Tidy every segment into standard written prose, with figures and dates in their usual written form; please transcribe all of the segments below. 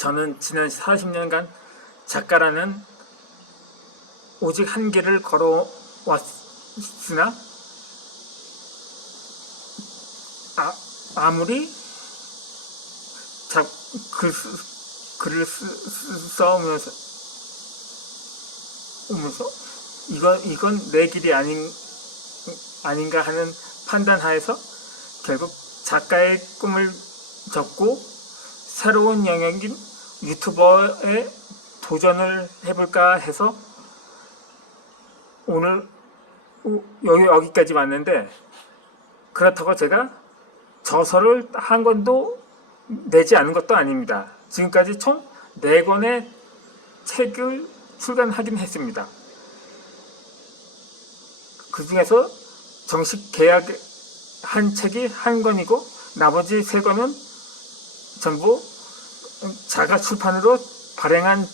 저는 지난 40년간 작가라는 오직 한 길을 걸어왔으나 아무리 글을 써오면서 이건 내 길이 아닌가 하는 판단하에서 결국 작가의 꿈을 접고 새로운 영역인 유튜버에 도전을 해볼까 해서 오늘 여기까지 왔는데, 그렇다고 제가 저서를 한 권도 내지 않은 것도 아닙니다. 지금까지 총 4권의 책을 출간하긴 했습니다. 그 중에서 정식 계약한 책이 1권이고 나머지 3권은 전부 자가 출판으로 발행한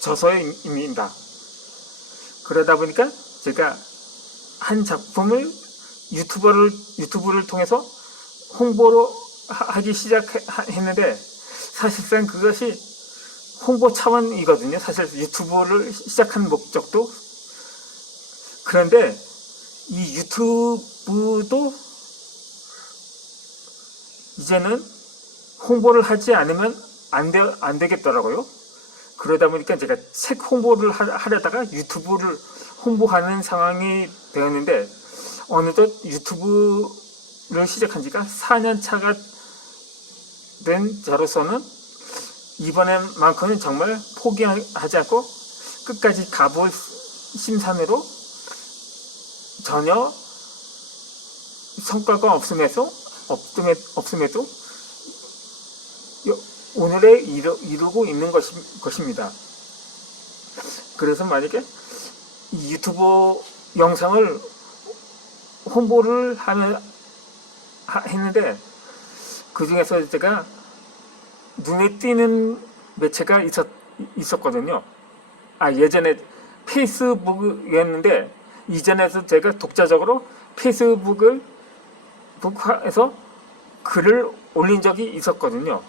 저서입니다. 그러다 보니까 제가 한 작품을 유튜브를 통해서 홍보로 하기 시작했는데, 사실상 그것이 홍보 차원이거든요. 사실 유튜브를 시작한 목적도. 그런데 이 유튜브도 이제는 홍보를 하지 않으면 안 되겠더라고요. 그러다 보니까 제가 책 홍보를 하려다가 유튜브를 홍보하는 상황이 되었는데, 어느덧 유튜브를 시작한 지가 4년 차가 된 저로서는 이번에만큼은 정말 포기하지 않고 끝까지 가볼 심산으로 전혀 성과가 없음에도 오늘에 이루고 있는 것입니다. 그래서 만약에 이 유튜브 영상을 홍보를 했는데, 그 중에서 제가 눈에 띄는 매체가 있었거든요. 예전에 페이스북이었는데, 이전에서 제가 독자적으로 페이스북에서 글을 올린 적이 있었거든요.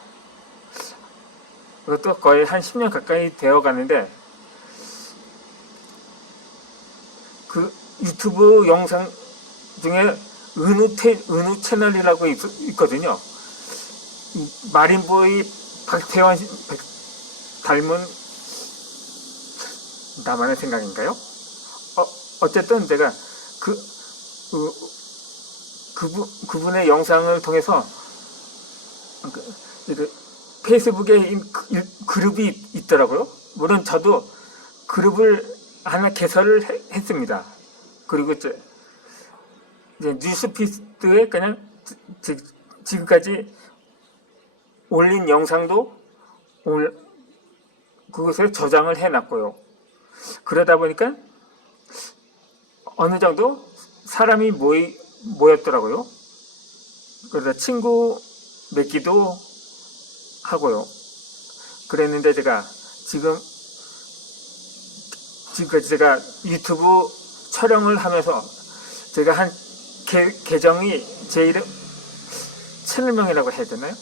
그것도 거의 한 10년 가까이 되어 가는데, 그 유튜브 영상 중에 은우 채널이라고 있거든요. 마린보이 박태환 닮은 나만의 생각인가요? 어쨌든 제가 그분의 영상을 통해서 페이스북에 그룹이 있더라고요. 물론 저도 그룹을 하나 개설을 했습니다. 그리고 이제 뉴스피드에 그냥 지금까지 올린 영상도 그곳에 저장을 해놨고요. 그러다 보니까 어느 정도 사람이 모였더라고요. 그러다 친구 맺기도 하고요. 그랬는데 제가 지금까지 제가 유튜브 촬영을 하면서 제가 한 계정이 제 이름 채널명이라고 해야 되나요?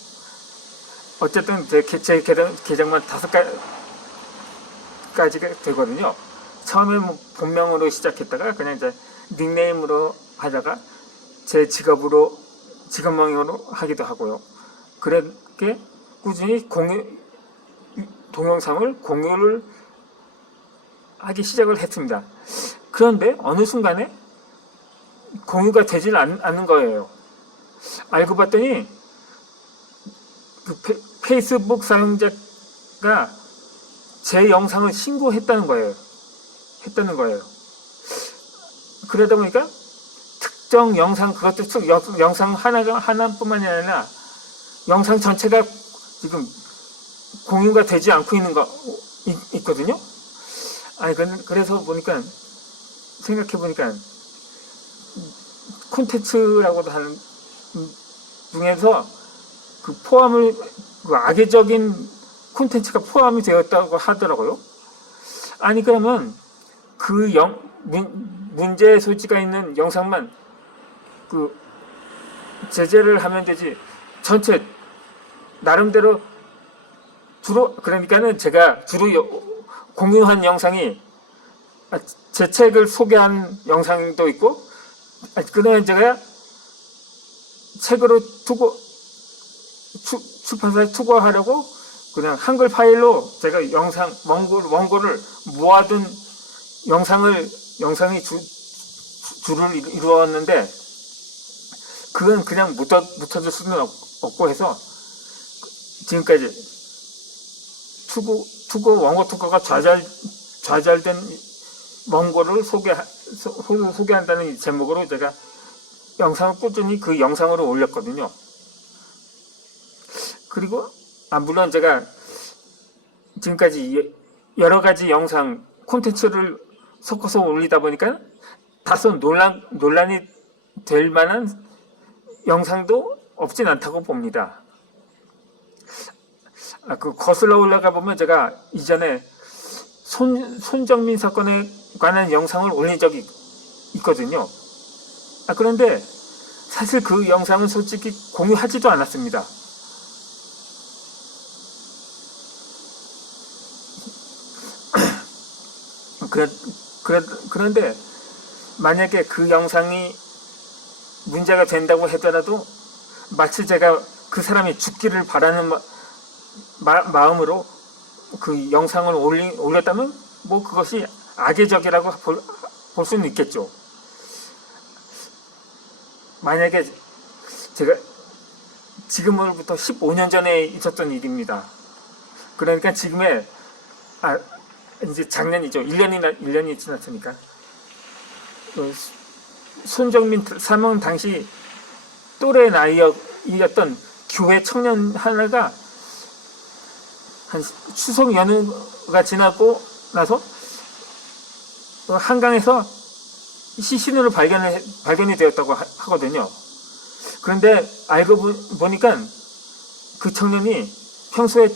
어쨌든 제 계정만 5가지가 되거든요. 처음에 본명으로 시작했다가 그냥 이제 닉네임으로 하다가 제 직업명으로 하기도 하고요. 그렇게 꾸준히 동영상을 공유를 하기 시작을 했습니다. 그런데 어느 순간에 공유가 되질 않는 거예요. 알고 봤더니 그 페이스북 사용자가 제 영상을 신고했다는 거예요. 그러다 보니까 특정 영상, 그것도 영상 하나뿐만이 아니라 영상 전체가 지금 공유가 되지 않고 있거든요. 그래서 생각해보니까 콘텐츠라고도 하는 중에서 그 악의적인 콘텐츠가 포함이 되었다고 하더라고요. 그러면 문제 소지가 있는 영상만 제재를 하면 되지, 전체 나름대로 주로 그러니까는 제가 주로 공유한 영상이 제 책을 소개한 영상도 있고, 그다음에 제가 책으로 출판사에 투고하려고 그냥 한글 파일로 제가 영상 원고를 모아둔 영상이 주를 이루었는데, 그건 그냥 묻혀줄 수는 없고 해서 지금까지 원고 투고가 좌절된 원고를 소개한다는 제목으로 제가 영상을 꾸준히 그 영상으로 올렸거든요. 그리고 물론 제가 지금까지 여러 가지 영상 콘텐츠를 섞어서 올리다 보니까 다소 논란이 될 만한 영상도 없진 않다고 봅니다. 그 거슬러 올라가 보면 제가 이전에 손정민 사건에 관한 영상을 올린 적이 있거든요. 그런데 사실 그 영상은 솔직히 공유하지도 않았습니다. 그런데 만약에 그 영상이 문제가 된다고 하더라도 마치 제가 그 사람이 죽기를 바라는 마음으로 그 영상을 올렸다면 뭐 그것이 악의적이라고 볼 수는 있겠죠. 만약에 제가 지금으로부터 15년 전에 있었던 일입니다. 그러니까 지금의 이제 작년이죠. 1년이 지났으니까. 손정민 사망 당시 또래 나이였던 교회 청년 하나가 한 추석 연휴가 지나고 나서 한강에서 시신으로 발견이 되었다고 하거든요. 그런데 알고 보니까 그 청년이 평소에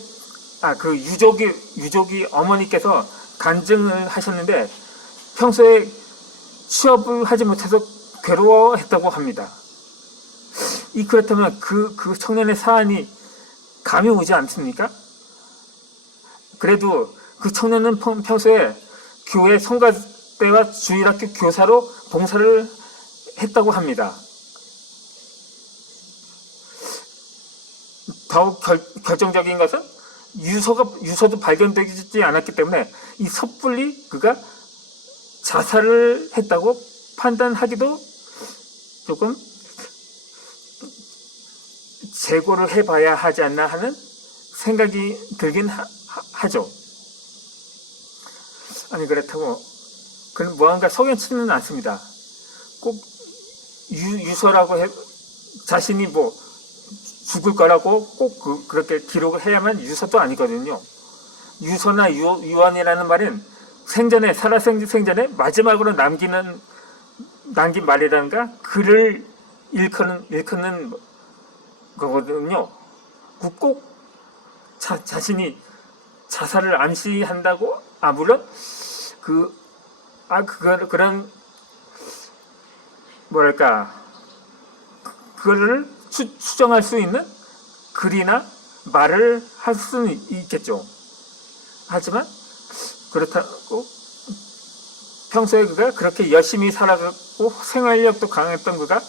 그 유족이 어머니께서 간증을 하셨는데 평소에 취업을 하지 못해서 괴로워했다고 합니다. 그렇다면 그 청년의 사안이 감이 오지 않습니까? 그래도 그 청년은 평소에 교회 성가대와 주일학교 교사로 봉사를 했다고 합니다. 더욱 결정적인 것은 유서도 발견되지 않았기 때문에 이 섣불리 그가 자살을 했다고 판단하기도 조금 재고를 해봐야 하지 않나 하는 생각이 들긴 하죠. 그렇다고 무언가 석연치는 않습니다. 꼭 유서라고 자신이 뭐 죽을 거라고 꼭 그렇게 기록을 해야만 유서도 아니거든요. 유서나 유언이라는 말은 생전에 마지막으로 남긴 말이라는가 글을 일컫는 거거든요. 꼭 자신이 자살을 암시한다고 물론 그런 뭐랄까 그거를 수정할 수 있는 글이나 말을 할 수는 있겠죠. 하지만 그렇다고 평소에 그가 그렇게 열심히 살아갔고 생활력도 강했던 그가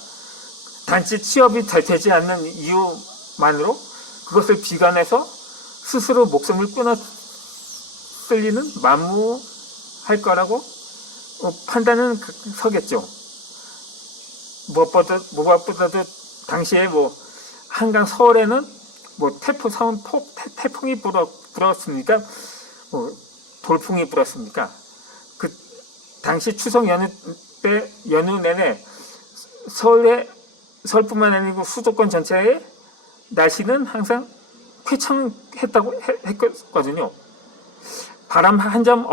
단지 취업이 되지 않는 이유만으로 그것을 비관해서 스스로 목숨을 끊었을 리는 만무할 거라고 판단은 서겠죠. 무엇보다도 당시에 한강 서울에는 태풍이 불었습니까? 돌풍이 불었습니까? 그 당시 추석 연휴 내내 서울뿐만 아니고 수도권 전체의 날씨는 항상 했거든요. 바람 한 점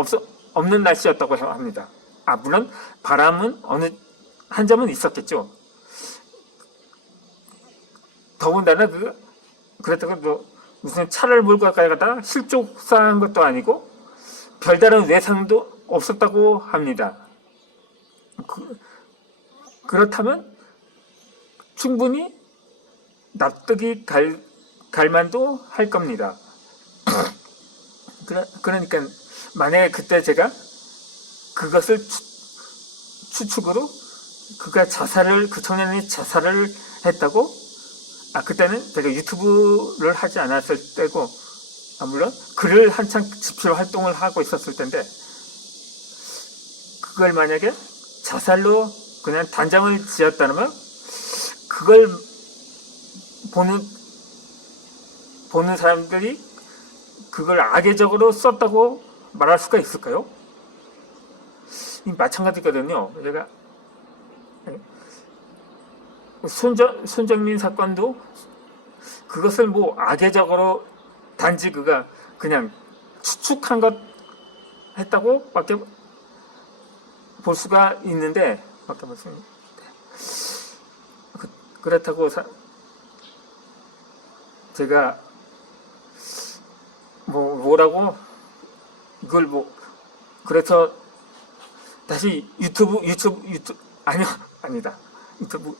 없는 날씨였다고 합니다. 물론 바람은 한 점은 있었겠죠. 더군다나 그렇다고 무슨 차를 몰고 가다가 실족사한 것도 아니고 별다른 외상도 없었다고 합니다. 그렇다면 충분히 납득이 갈 만도 할 겁니다. 그러니까 만약에 그때 제가 그것을 추측으로 그 청년이 자살을 했다고, 그때는 제가 유튜브를 하지 않았을 때고, 물론 글을 한창 집필 활동을 하고 있었을 텐데, 그걸 만약에 자살로 그냥 단정을 지었다면 그걸 보는 사람들이 그걸 악의적으로 썼다고 말할 수가 있을까요? 마찬가지거든요. 제가 손정민 사건도 그것을 뭐 악의적으로 단지 그냥 추측한 것 했다고 밖에 볼 수가 있는데, 그렇다고 제가 뭐라고 이걸 그래서 다시 아니다. 유튜브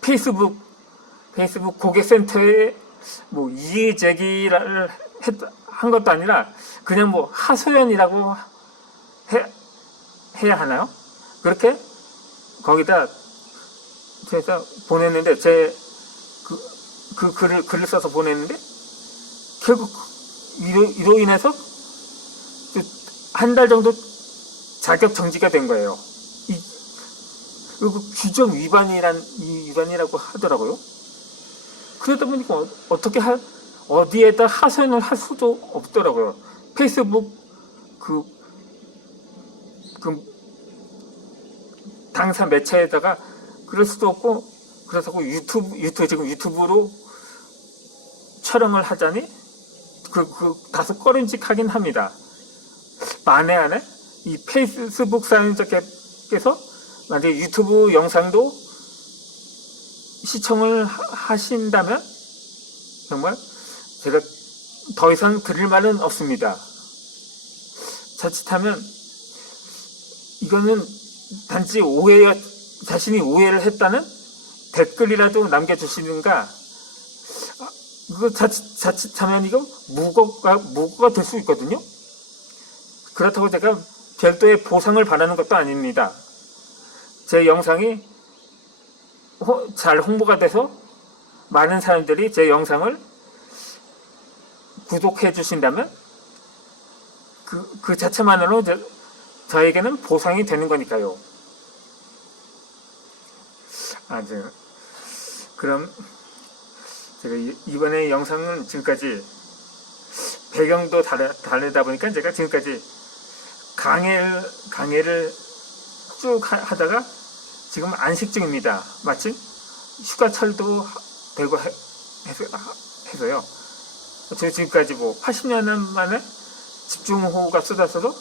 페이스북 고객센터에 이의 제기를 한 것도 아니라 그냥 하소연이라고 해야 하나요? 그렇게 거기다 제가 보냈는데, 그 글을 써서 보냈는데, 결국 이로 인해서 한 달 정도 자격 정지가 된 거예요. 이거 규정 위반이라고 하더라고요. 그러다 보니까 어디에다 하소연을 할 수도 없더라고요. 페이스북 당사 매체에다가 그럴 수도 없고, 그렇다고 지금 유튜브로 촬영을 하자니 다소 꺼림직하긴 합니다. 만에 안에 이 페이스북 사용자께서 만약에 유튜브 영상도 시청을 하신다면 정말 제가 더 이상 드릴 말은 없습니다. 자칫하면 이거는 단지 자신이 오해를 했다는 댓글이라도 남겨주시는가, 그거 자칫하면 이거 무고가 될 수 있거든요. 그렇다고 제가 별도의 보상을 바라는 것도 아닙니다. 제 영상이 잘 홍보가 돼서 많은 사람들이 제 영상을 구독해 주신다면 그 자체만으로 저에게는 보상이 되는 거니까요. 그럼 제가 이번에 영상은 지금까지 배경도 다르다 보니까 제가 지금까지 강의를 쭉 하다가 지금 안식 중입니다. 마침 휴가철도 되고 해서요. 저 지금까지 80년 만에 집중호우가 쏟아져도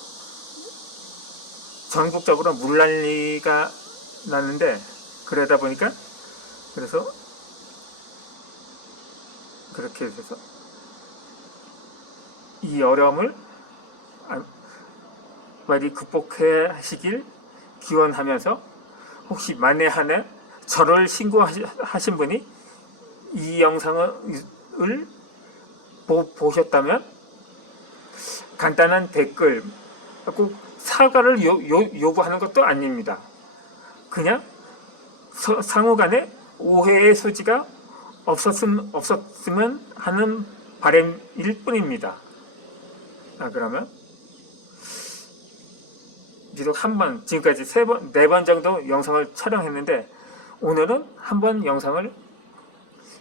전국적으로 물난리가 나는데, 그러다 보니까 그래서 그렇게 해서 이 어려움을 빨리 극복해 하시길 기원하면서, 혹시 만에 하나 저를 신고하신 분이 이 영상을 보셨다면 간단한 댓글, 꼭 사과를 요구하는 것도 아닙니다. 그냥 상호간에 오해의 소지가 없었으면 하는 바람일 뿐입니다. 그러면 비록 지금까지 4번 정도 영상을 촬영했는데, 오늘은 한 번 영상을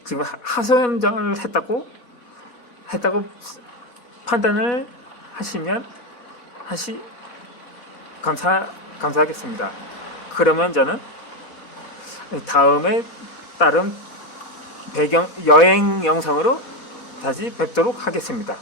지금 하소연장을 했다고 판단을 하시면 감사하겠습니다. 그러면 저는 다음에 다른 여행 영상으로 다시 뵙도록 하겠습니다.